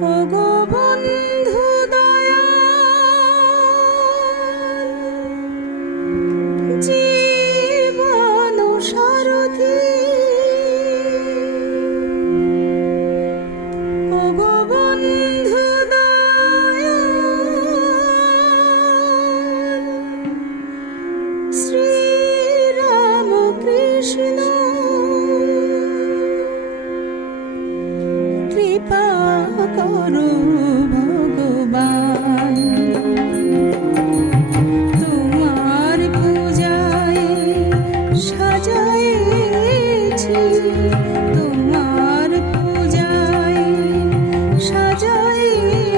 Oh God. করো ভগবান। তোমার পূজায় সাজায়েছি তোমার পূজায় সাজায়ে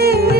You.